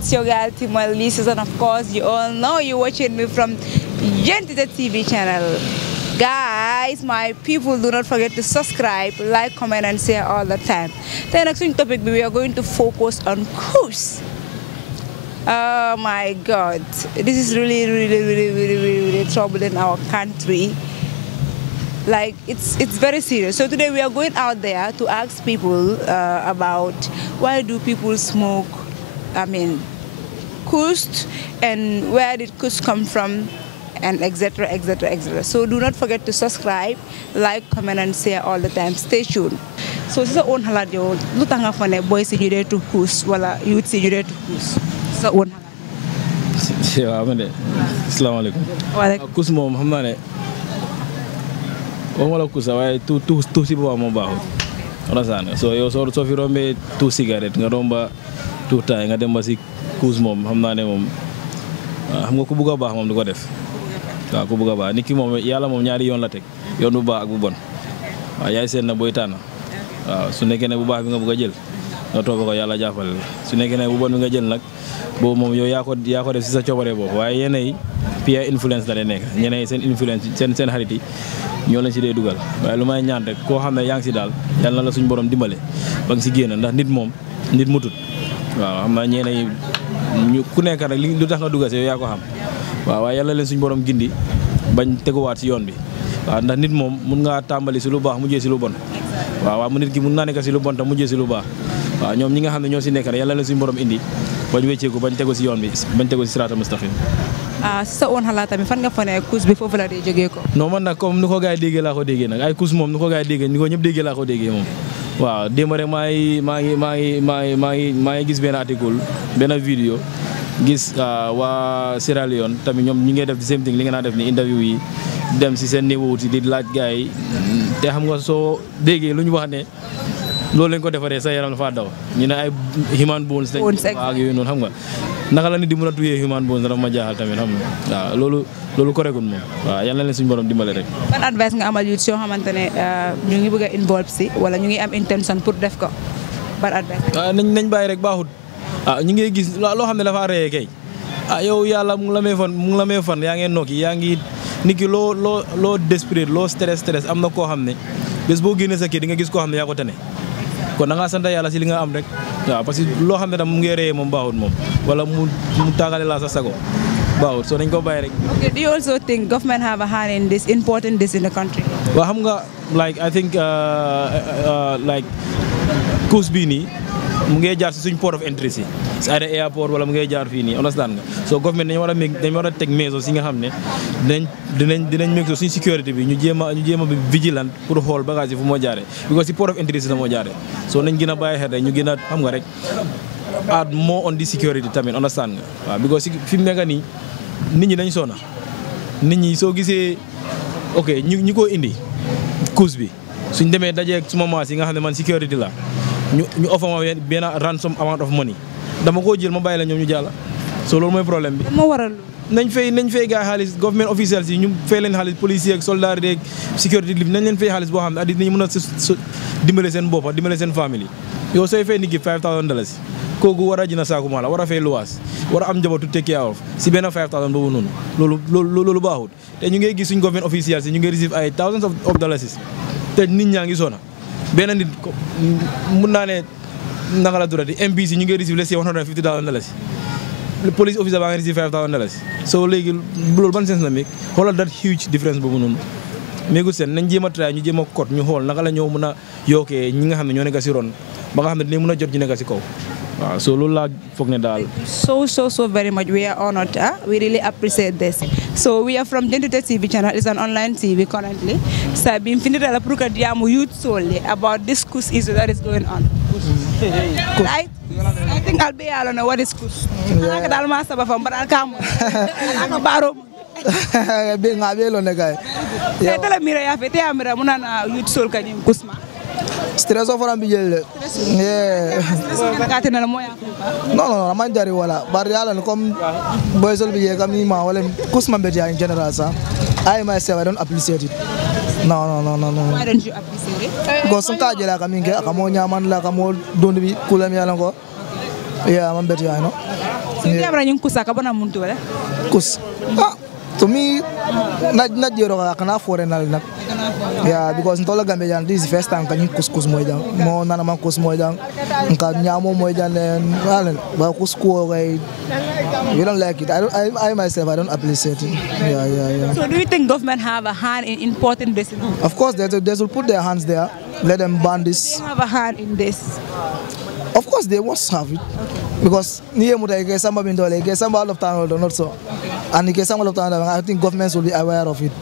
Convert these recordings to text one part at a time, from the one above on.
It's your girl Timal Lises, and of course you all know you're watching me from Gentita TV channel. Guys, my people, do not forget to subscribe, like, comment and share all the time. The next topic we are going to focus on cruise. Oh my God, this is really trouble in our country. Like it's very serious. So today we are going out there to ask people about why do people smoke, Kust, and where did Kust come from, and etc. So do not forget to subscribe, like, comment and share all the time. Stay tuned. So sa own halat yo, lu tanga fa ne boy si ñu dé tu Kust wala youth si ñu dé tu Kust. Sa own halat. Ya amane. Assalamu alaikum. Wa alaikum. Kust mom xam na ne wala Kust waaye tu si boba mo baaxul. Understand? So yow so fi rombe tu cigarette nga romba tu tay nga dem ba si Kust mom xam na ne mom xam nga ku bëgg baax mom du ko def. Waaw ku bëgg baax nit ki mom yàlla mom ñaari yoon la tek. Yoon bu baax ak bu bon. Waaw yaay seen na boy tànn. Waaw su nekkee ne bu baax bi nga bëgg jël nga topp ko yàlla jàppale la su nekkee ne bu bon bi nga jël nag boobu moom yow yaa ko def si sa coobare boobu waaye yeneen yi peer influence la de nekk ñeneen seen influence seen xarit yi ñoo leen si dee dugal waaye lu may ñaan rek koo xam ne yaa ngi si daal yàlla na la suñu borom dimbale ba nga si génn ndax nit moom nit mutut waaw xam naa ñeneen ñu ku nekk rek lu tax nga dugal si yow yaa ko xam waaw waaye yàlla leen suñu borom gindi bañ teguwaat si yoon bi waaw ndax nit moom mun ngaa tàmbali si lu baax mujjee si lu bon waaw mu nit ki mun naa nekk si lu bon tam mujjee si lu baax waaw ñoom ñi nga xam ne ñoo si nekk rek yàlla leen suñu borom indi bañ wécceeku bañ tegu si yoon bi bañ tegu si siraatal mustaqim. Sa oon xalaat tamit fan nga fa ne Kust bi foofu la dee jógee ko. non man nag comme ni ko gars yi déggee laa ko déggee nag ay Kust moom ni ko gars yi déggee ni ko ñëpp déggee laa ko déggee moom waaw démb rek maa ngi gis benn article benn vidéo gis waa Sierra Leone tamit ñoom ñi ngay def di same thing li nga naa def ni interview yi dem si seen néewuti di laaj gars yi te xam nga soo déggee lu ñu wax ne loolu lañ ko defaree sa yaram dafa daw ñu ne ay human bones lañ ak yooyu noonu xam nga naka la nit di mën a tuyee human bones dafa ma jaaxal tamit xam nga waaw loolu ko regul moom waaw yal na leen suñu borom dimbale rek. ban advice nga amal youth yoo xamante ne ñu ngi bëgg a involve si wala ñu ngi am intention pour def ko ban advice. nañ bàyyi rek baaxut ñu ngi gis loo xam ne dafa reyee kay yow yàlla mu ngi la may fan yaa ngeen nokki yaa ngi nit ki loo desperate loo stress am na koo xam ne bés boo génnee sa kii di nga gis koo xam ne yaa ko tane kon da ngaa sant yàlla si li nga am rek waaw parce que loo xam ne tam mu ngi reyee moom baaxut moom wala mu tàggale laa sa sago baaxut so nañ ko bàyyi rek. Okay, do you also think government have a hand in this important this in the country? waaw xam nga like I think like Kust bii nii mu ngi jaar si suñ port of entry si ay airport wala mu ngi jaar fii nii understand nga so government dañu war a teg measures yi nga xam ne dinañ make suñ sécurité bi ñu jéem a bi vigilant pour xool bagage yi fu moo jaaree because si port of entry si la moo jaaree so nañ gën a bàyyi xel rek ñu gën a xam nga rek add more on the security tamit understand nga waaw because fi mu nekk nii nit ñi dañ sona nit ñi soo gisee ok ñu ko indi Kust bi suñ demee dajee suma maas yi nga xam ne man security la ñu offer ma benn ransom amount of money dama koo jël ma bàyyi la ñoom ñu jàll so loolu mooy problème bi. moo waral nañ fay gars xaalis government officials yi ñu fay leen xaalis policiers ak soldats yi ak security li nañ leen fay xaalis boo xam ne dinañ mën a dimbale seen boppa dimbale seen famille yow sooy fay nit ki $5,000 kooku war a jënd saako maa la war a fay luwaas war a am njaboot to take care of si benn $5,000 boobu noonu loolu baaxul te ñu ngi gis suñ government officials yi ñu ngi receive ay thousands of dollars te nit ñaa ngi sona benn nit mun naa ne naka la durati MPC ñu ngi receive les $150,000 police officer baa ngi receive $5,000 so léegi loolu ban sens la meeg xoolal that huge difference boobu noonu méegul seen nañ jéem a try ñu jéem a kot ñu xool naka la ñoo mën a yokkee ñi nga xam ne ñoo nekk si ron ba nga xam ne dinañ mën a jot ñu nekk si kaw waaw so loolu laa foog ne daal. so very much we are honored we really appreciate this so we are from Gentita TV channel. It's an online TV currently so been finita la pour que diamu youth solely about this Kust issue that is going on. Right? I think I'll be able to know what is Kust. Naka dal ma saba fam baral kam. Naka baro. Be ngabelo ne kay. Tela mira ya fete amira munana youth sol kanyim Kust ma. Stress of am bijel. Yeah. Bakati na moya. Non, man jari wala. Bar yalla comme boy sol bije kam ni ma wala Kust man be in general sa. I myself I don't appreciate it. No. Why don't you appreciate it? Because some kaje la kaminge akamo nyaman la kamo dondu bi kulam yalla ko. Yeah, I'm better, you know. So you have a kusaka bona muntu wala? Kus. To me, not your I can afford it. Yeah, because in Tola Gambian, this is the first time can you couscous moidan. Mo nana man couscous moidan. Can nyamo moidan and well couscous. We don't like it. I myself I don't appreciate it. Yeah. So do you think government have a hand in importing this? Of course, they will put their hands there. Let them ban this. They have a hand in this. Of course, they must have it. Because near Muta, some been done, some all of town or not so. And some all of town, I think governments will be aware of it.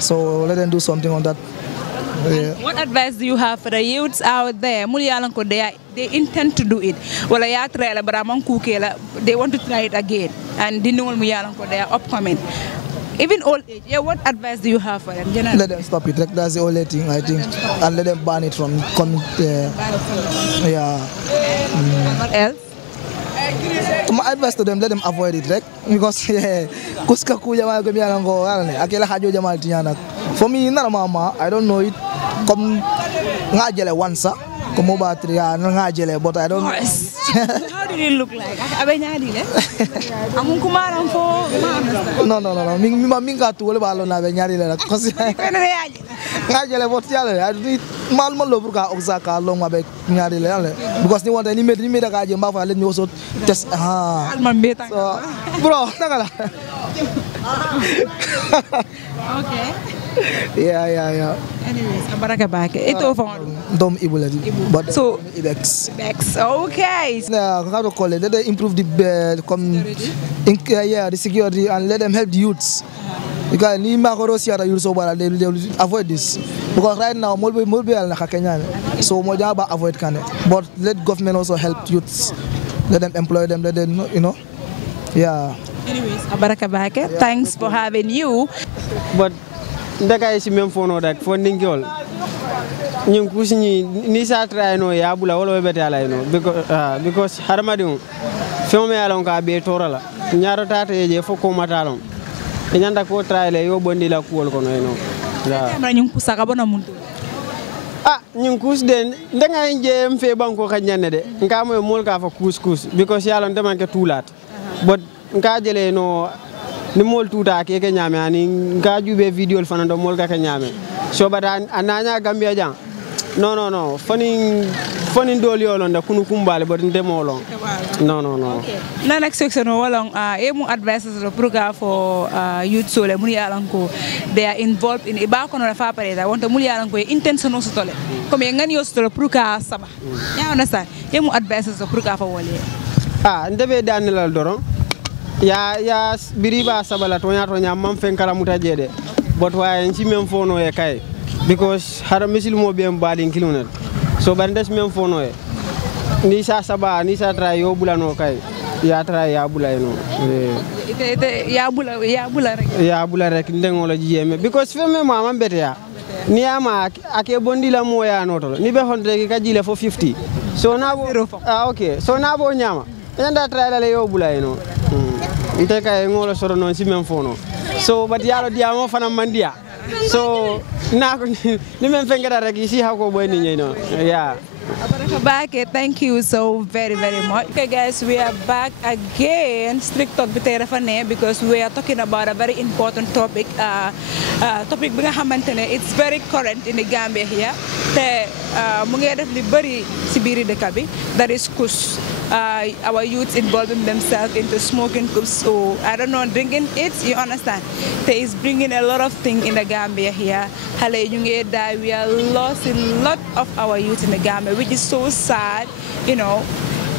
So let them do something on that. Yeah. What advice do you have for the youths out there? They intend to do it. Well, I try, but they want to try it again. And they know they are upcoming. Even old age, what advice do you have for them? Generally? Let them stop it. That's the only thing, I think. And let them ban it from coming. Yeah. What else? My advice to them, let them avoid it, right? Because for me, I don't know it. Come once, but I don't know. How did it look like? No. Minga to all balon Abenyari because they want any made a guy let me also test. Bro, okay. Yeah. Anyways, Baraka back. It's over. Dom Ibu, but so Ibex. Okay. How to call it? Let them improve the the security and let them help the youths. Because ni makorosi are youths over they will avoid this. Because right now mulbe al Kenyan. So mojaba avoid can. But let government also help youths. Let them employ them. Let them Yeah. Anyways, Baraka Bake, thanks for having you. But the guy is même phone that funding girl. You kusi ni sa try no ya bula wala bete ala no because harmadu film alon ka be torala nyaro tata je foko matalon nyanda ko try le yo bondi la kuol ko no ya amra nyum kusaka bona muntu nyum kus den nga je mfe banko kanyane de ngamo mol ka fa kus because yalon de man ke tulat but nga jele no ni mol tuta ke nyame ani nga jube video fanando mol ka nyame so bada ananya gambia jang no funny doli olon da kunu kumbale but ndemolon no okay na next section wolong emu advices do program for youth sole muni yalanko they are involved in iba kono na fa pareta wonto muli yalanko intentional so tole comme ngani yo so program saba ya understand emu advices do program for wole ndebe danilal doron ya biriba sabala tonya mam fen kala mutajede but way nci mem fono e kay because hara misil mo be mbadin kilunel so bandes mem fono e ni sa saba ni sa tra yo bulano kay ya tra ya bulay no ya bula rek ndengolo jiyeme because femme mo am bete ya ni ama ake bondi la mo ya noto ni be honde ka jile fo 50 so na bo okay so na bo nyama enda tra la yo bulay no ite kay ngolo soro non si mem fono so but yalo diamo fana mandia so na ni men fengara rek isi hako boy ni no yeah back. Thank you so very much. Okay guys, we are back again. Strict Talk because we are talking about a very important topic. Topic it's very current in the Gambia here. That is kus. Our youths involving themselves into smoking cups, so I don't know, drinking it, you understand. There is bringing a lot of things in the Gambia here. We are losing a lot of our youth in the Gambia, which is so sad, you know.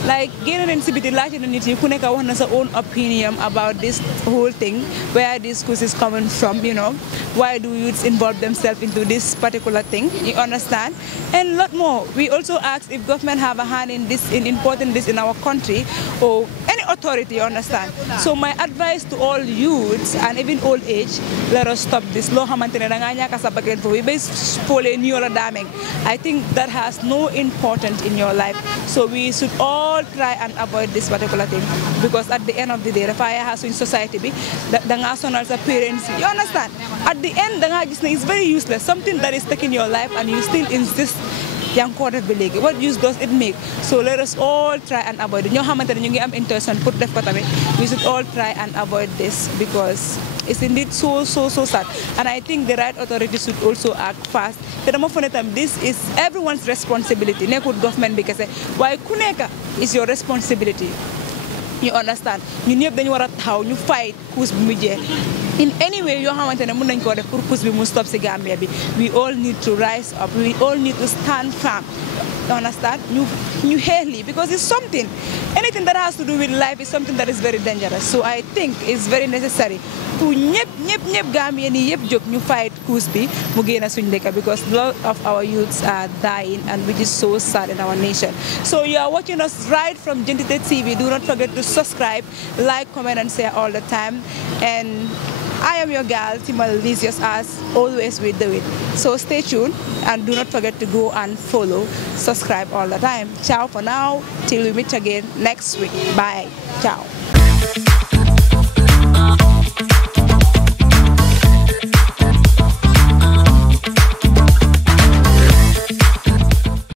Like getting into the large community, you can have own opinion about this whole thing, where this cause is coming from, you know. Why do youths involve themselves into this particular thing? You understand? And a lot more. We also asked if government have a hand in this, in importing this in our country, or any authority, you understand? So my advice to all youths and even old age, let us stop this. I think that has no importance in your life. So we should all try and avoid this particular thing, because at the end of the day, the fire has in society be the national appearance. You understand? At the end, it's very useless. Something that is taking your life, and you still insist yaa ngi koo def ba léegi what use does it make so let us all try and avoid it ñoo xamante ne ñu ngi am intention pour def ko tamit we should all try and avoid this because it's indeed so sad and I think the right authorities should also act fast te dama foog ne tam this is everyone's responsibility nekkul government bi kese waaye ku nekk is your responsibility you understand ñun ñëpp dañu war a taxaw ñu fight cause bi mu jeex in any way yoo xamante ne mën nañ koo def pour cause bi mu stop si Gambia bi we all need to rise up we all need to stand firm you understand ñu xeex lii because it's something anything that has to do with life is something that is very dangerous so I think it's very necessary pour ñëpp Gambien yi yëpp jóg ñu fight cause bi mu génn suñ dëkk because a lot of our youths are dying and which is so sad in our nation so you are watching us right from Jentite TV do not forget to subscribe like comment and share all the time and I am your girl, Timalicious, as always we do it. So stay tuned and do not forget to go and follow, subscribe all the time. Ciao for now, till we meet again next week. Bye. Ciao.